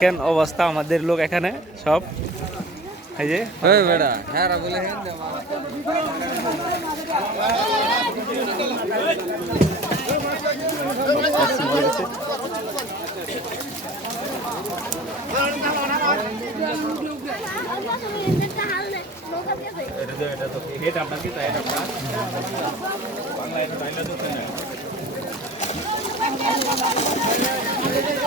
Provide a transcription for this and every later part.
কেন অবস্থা আমাদের লোক এখানে সব এই যে ওই বেটা হ্যাঁ বলে হেন দে এই তারা এ তুই তুই দিছা তুই দিছা এই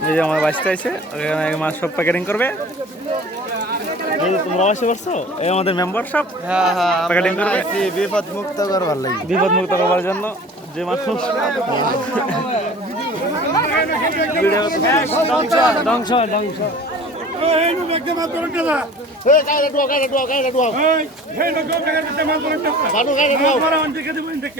এই যে আমার বাসটা আছে এখানে মাছ সব প্যাকেটিং করবে এই যে তোমরা বাসে করছ এই আমাদের মেম্বার সব হ্যাঁ হ্যাঁ প্যাকেটিং করবে বিপদ মুক্ত করবার লাগি বিপদ মুক্ত করার জন্য যে এই কাইলা